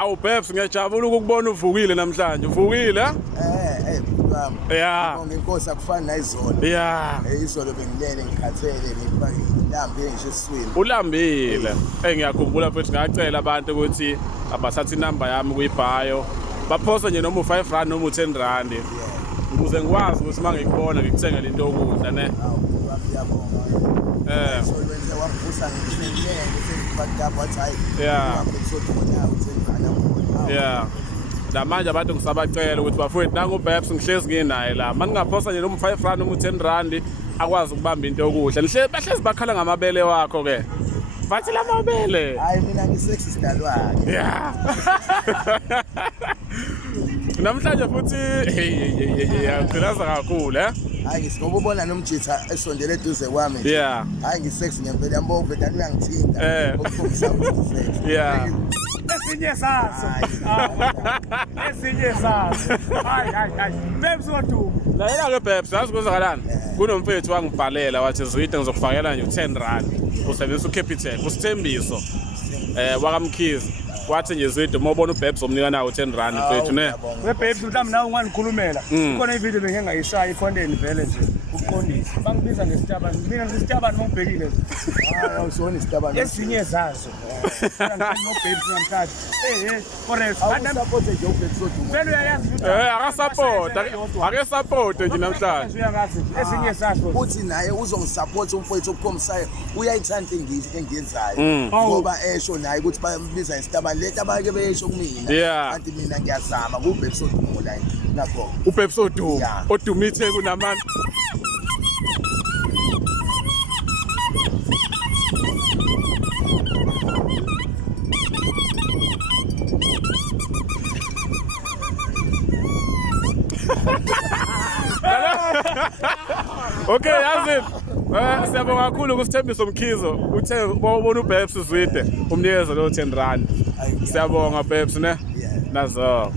Awu Babes ngiyajabula ukukubona uvukile namhlanje. Uvukile? Bami. Yeah. Ngibonga inkosi akufani nayizolo. Yeah. Izolo bengilele ngikhathele ngifake intambi engisho eswini. Ulambile. Ngiyakhumbula futhi ngacela abantu ukuthi abathathe inamba yami kuyibhayo. Baphosa nje noma u5 rand noma u10 rand. Ukuze ngikwazi ukuthi mangikubona ngikuthengele into yokudla ne. Solwenze wakuvusa ngihleleke ukuthi wathi hayi. Yeah. Yeah. Yeah. La manje abantu ngisabacela ukuthi bafowethu nangu Babes ngihlezi nginaye la. Maningaphosa nje noma u5 rand noma u10 rand akwazi ukubamba into yokudla. Bahlezi bakhala ngamabele wakho ke. Bathi la mabele. Hayi mina ngisexy sidalwane. Yeah. Namhlanje futhi ngicelaza kakhulu Hayi ngisinoba ubona nomjitha esondele eduze kwami. Yeah. Hayi ngisexy ngempela yambo vele uyangithinta. Okukhombisa ukuthi yeah. Esinye sazo. Esinye sazo. Hayi. Babes woduma. Lalela ke Babes yazi kwenzakalani? Kunomfethu wangibhalela wathi Zwide ngizokufakela nje u10 rand. Usebenzisa uCapital, usithembiso. Wakamkhizi. Wathi nje Zwide uma ubona uBabes omnika nawo u10 rand mfethu ne. Babes mhlawumbe nawe unganikhulumela. Khona ivideo bengengayishaya icontent vele nje ukuqondisa. Bangibiza ngesitaba, mina ngisitaba noma ubhekile. hayi awusona isitaba. Esinye zazo. Babes namhlanje. Correct. Support nje uBabes woduma. Vele uyayazi ukuthi ake support nje namhlanje. uyayazi esinye zazo. Uthi naye uzongisupport umfowethu okukhomsayo uyayithanda engiyenzayo ngoba esho naye ukuthi bayambiza isitaba lento abake beyisho kumina Yeah. kanti mina ngiyazama kuBabes woduma la nakho uBabes oduma Yeah. odumithe kunamandla. Okay yazi siyabonga kakhulu kusithembiso Mkhizo uthe ubona uBabes Zwide umnikeza lo 10 rand. Siyabonga Babes ne. Nazo.